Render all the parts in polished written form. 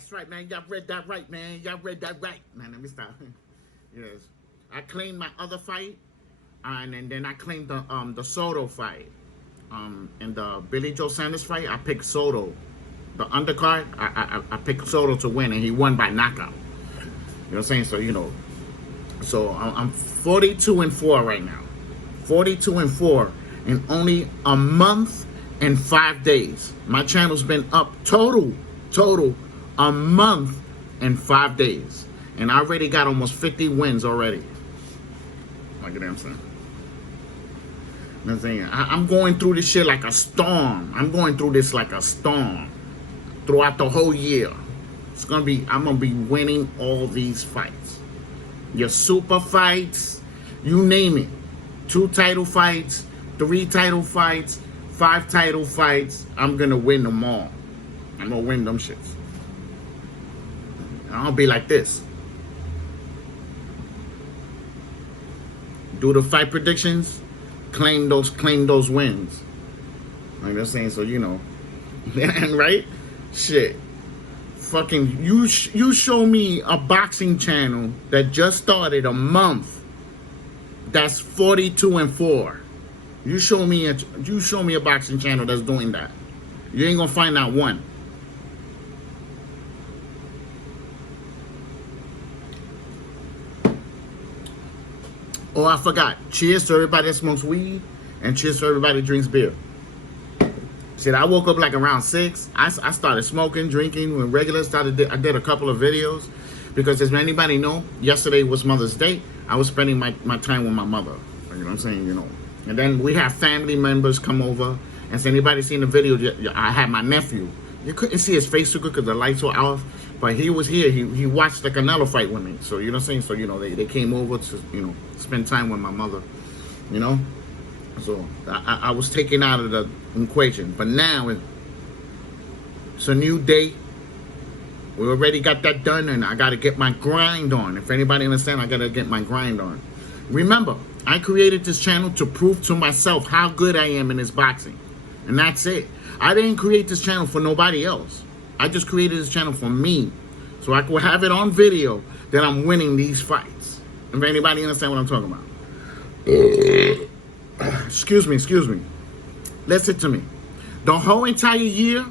That's right, man. Y'all read that right, man. Y'all read that right. Man, let me stop. Yes. I claimed my other fight, and then I claimed the Soto fight. In the Billy Joe Sanders fight, I picked Soto. The undercard, I picked Soto to win, and he won by knockout. You know what I'm saying? So, you know. So, I'm 42-4 right now. 42-4 in only a month and 5 days. My channel's been up total a month and 5 days. And I already got almost 50 wins already. Like what I'm saying. You know what I'm saying? I'm going through this shit like a storm. I'm going through this like a storm throughout the whole year. I'm gonna be winning all these fights. Your super fights, you name it. 2 title fights, 3 title fights, 5 title fights. I'm gonna win them all. I'm gonna win them shits. And I'll be like this. Do the fight predictions, claim those wins. Like they're saying, so you know. And right? Shit. Fucking you show me a boxing channel that just started a month that's 42-4. You show me a boxing channel that's doing that. You ain't gonna find out one. Oh, I forgot. Cheers to everybody that smokes weed, and cheers to everybody that drinks beer. Shit, I woke up like around 6. I started smoking, drinking when regular started. I did a couple of videos because, as anybody know, yesterday was Mother's Day. I was spending my time with my mother. You know what I'm saying? You know. And then we have family members come over. And so anybody seen the video, I had my nephew. You couldn't see his face too good because the lights were off. But he was here. He watched the Canelo fight with me. So, you know what I'm saying? So, you know, they came over to, you know, spend time with my mother. You know? So, I was taken out of the equation. But now, it's a new day. We already got that done. And I got to get my grind on. If anybody understand, I got to get my grind on. Remember, I created this channel to prove to myself how good I am in this boxing. And that's it. I didn't create this channel for nobody else. I just created this channel for me. So I could have it on video that I'm winning these fights. If anybody understand what I'm talking about. Excuse me. Listen to me. The whole entire year,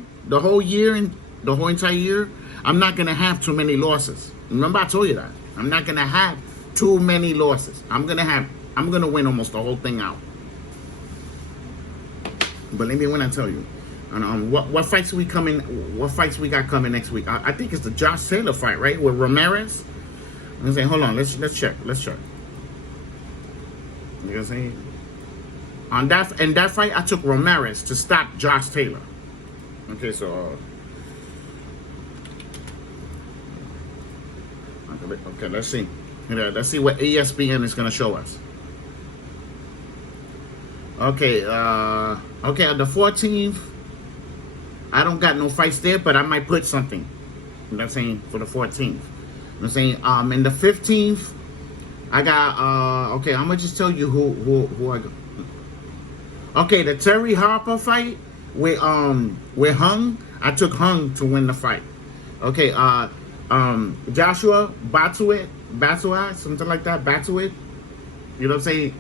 I'm not going to have too many losses. Remember I told you that. I'm not going to have too many losses. I'm going to win almost the whole thing out. Believe me when I tell you. And what fights we got coming next week? I think it's the Josh Taylor fight, right? With Ramirez. I'm saying, hold on, let's check. You know what I'm saying? In that fight, I took Ramirez to stop Josh Taylor. Okay, so okay, let's see. Let's see what ESPN is gonna show us. Okay, okay, on the 14th, I don't got no fights there, but I might put something. You know what I'm saying? For the 14th. You know what I'm saying? In the 15th, I got, okay, I'm gonna just tell you who I got. Okay, the Terry Harper fight with Hung. I took Hung to win the fight. Okay, Joshua Batuit, something like that, Batuit. You know what I'm saying?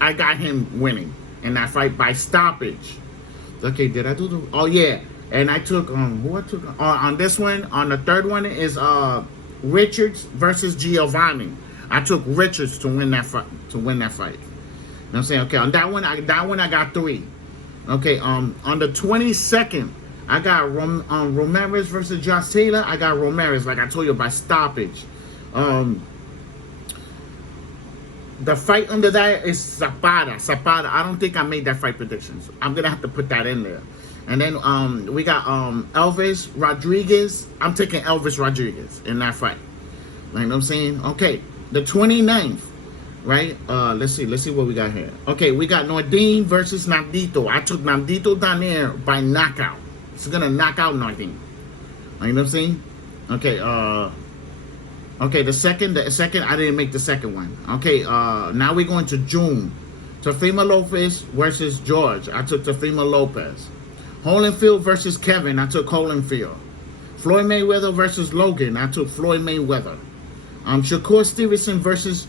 I got him winning in that fight by stoppage. Okay, did I do the? Oh yeah, and I took who I took on this one. On the third one is Richards versus Giovanni. I took Richards to win that fight. You know what I'm saying? Okay, on that one I got 3. Okay, on the 22nd, I got Ramirez versus Josh Taylor. I got Ramirez, like I told you, by stoppage. The fight under that is Zapata. I don't think I made that fight predictions. I'm gonna have to put that in there. And then we got Elvis Rodriguez. I'm taking Elvis Rodriguez in that fight. You know what I'm saying? Okay, the 29th, right? Let's see what we got here. Okay, we got Nordine versus Nandito. I took Nandito down there by knockout. It's gonna knock out Nordine. You know what I'm saying? Okay, okay, the second, I didn't make the second one. Okay, now we're going to June. Teofimo Lopez versus George. I took Teofimo Lopez. Holyfield versus Kevin. I took Holyfield. Floyd Mayweather versus Logan. I took Floyd Mayweather. Shakur Stevenson versus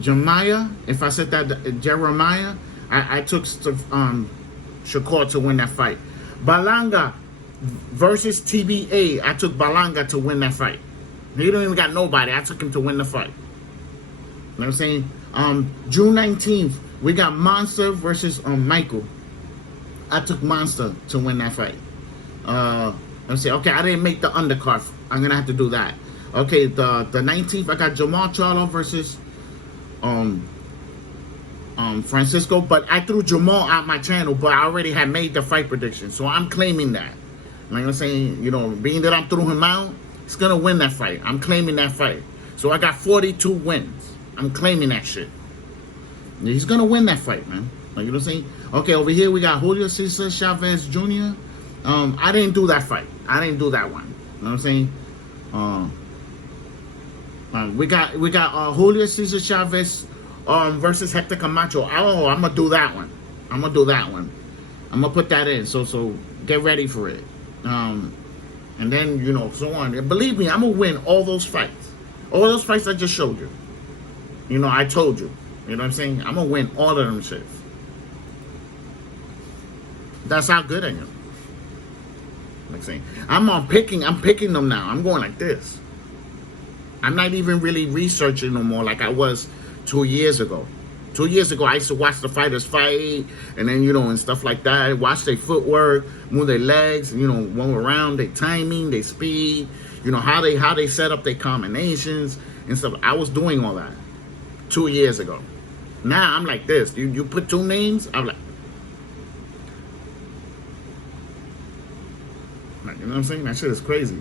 Jeremiah. If I said that, Jeremiah, I took Shakur to win that fight. Balanga versus TBA. I took Balanga to win that fight. He don't even got nobody. I took him to win the fight. You know what I'm saying? June 19th, we got Monster versus Michael. I took Monster to win that fight. Let's see. Okay, I didn't make the undercard. I'm gonna have to do that. Okay, the 19th, I got Jamal Charlo versus Francisco, but I threw Jamal out my channel, but I already had made the fight prediction, so I'm claiming that. Like I'm saying, you know, being that I threw him out, he's gonna win that fight. I'm claiming that fight. So I got 42 wins. I'm claiming that shit. He's gonna win that fight, man. Like, you know what I'm saying? Okay, over here we got Julio Cesar Chavez Jr. I didn't do that fight. I didn't do that one. You know what I'm saying? We got Julio Cesar Chavez versus Hector Camacho. Oh, I'm gonna do that one. I'm gonna put that in. So get ready for it. And then, you know, so on. And believe me, I'm gonna win all those fights. All those fights I just showed you. You know, I told you. You know what I'm saying? I'm gonna win all of them shits. That's how good I am. Like saying, I'm picking them now. I'm going like this. I'm not even really researching no more like I was 2 years ago. 2 years ago, I used to watch the fighters fight, and then, you know, and stuff like that. Watch their footwork, move their legs, you know, move around, their timing, their speed, you know, how they set up their combinations and stuff. I was doing all that 2 years ago. Now I'm like this. You put two names, I'm like, you know what I'm saying? That shit is crazy.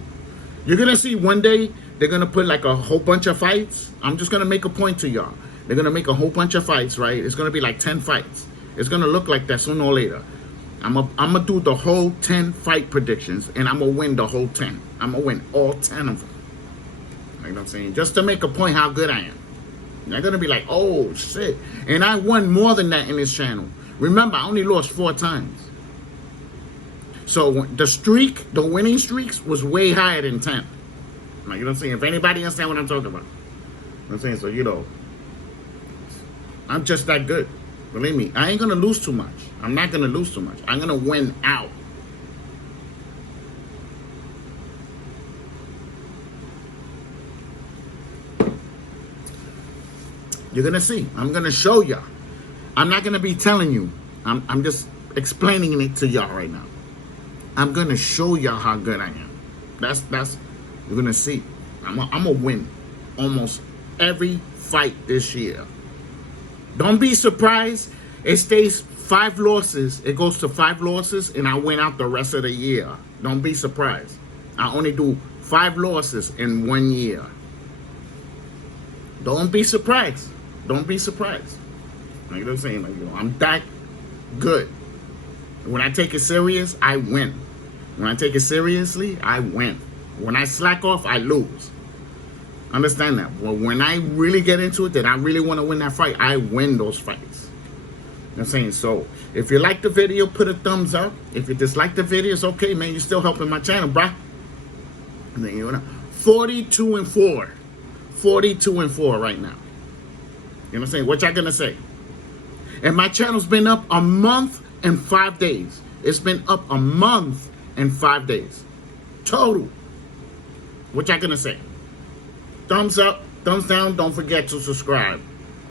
You're gonna see one day they're gonna put like a whole bunch of fights. I'm just gonna make a point to y'all. They're gonna make a whole bunch of fights, right? It's gonna be like 10 fights. It's gonna look like that sooner or later. I'm gonna do the whole 10 fight predictions, and I'm gonna win the whole 10. I'm gonna win all 10 of them. You know what I'm saying? Just to make a point how good I am. They're gonna be like, oh shit. And I won more than that in this channel. Remember, I only lost 4 times. So the winning streaks was way higher than 10. Like, you know what I'm saying? If anybody understand what I'm talking about. You know what I'm saying? So, you know, I'm just that good. Believe me, I ain't gonna lose too much. I'm not gonna lose too much. I'm gonna win out. You're gonna see. I'm gonna show y'all. I'm not gonna be telling you. I'm just explaining it to y'all right now. I'm gonna show y'all how good I am. That's you're gonna see. I'm gonna win almost every fight this year. Don't be surprised. It stays 5 losses. It goes to 5 losses, and I win out the rest of the year. Don't be surprised. I only do 5 losses in 1 year. Don't be surprised. Don't be surprised. Like, you know what I'm saying? Like, you know, I'm that good. When I take it serious, I win. When I take it seriously, I win. When I slack off, I lose. Understand that. Well, when I really get into it, that I really want to win that fight, I win those fights. You know what I'm saying? So, if you like the video, put a thumbs up. If you dislike the video, it's okay, man. You're still helping my channel, bruh. And then, you know, 42-4. 42-4 right now. You know what I'm saying? What y'all gonna say? And my channel's been up a month and 5 days. It's been up a month and 5 days. Total. What y'all gonna say? Thumbs up, thumbs down. Don't forget to subscribe.